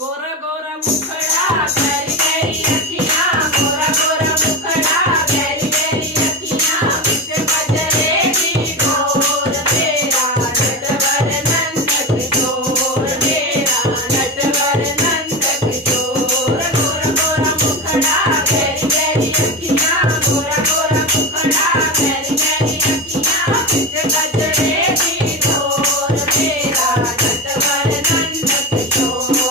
गोरा गोरा मुखड़ा गहरी गहरी अखियां गोरा गोरा मुखड़ा गहरी गहरी अखियां बिच बजरे की ढोल तेरा नटवर नंदक चोर मेरा नटवर नंदक चोर गोरा गोरा मुखड़ा गहरी गहरी अखियां गोरा गोरा मुखड़ा गहरी गहरी अखियां बिच बजरे की ढोल तेरा नटवर नंदक चोर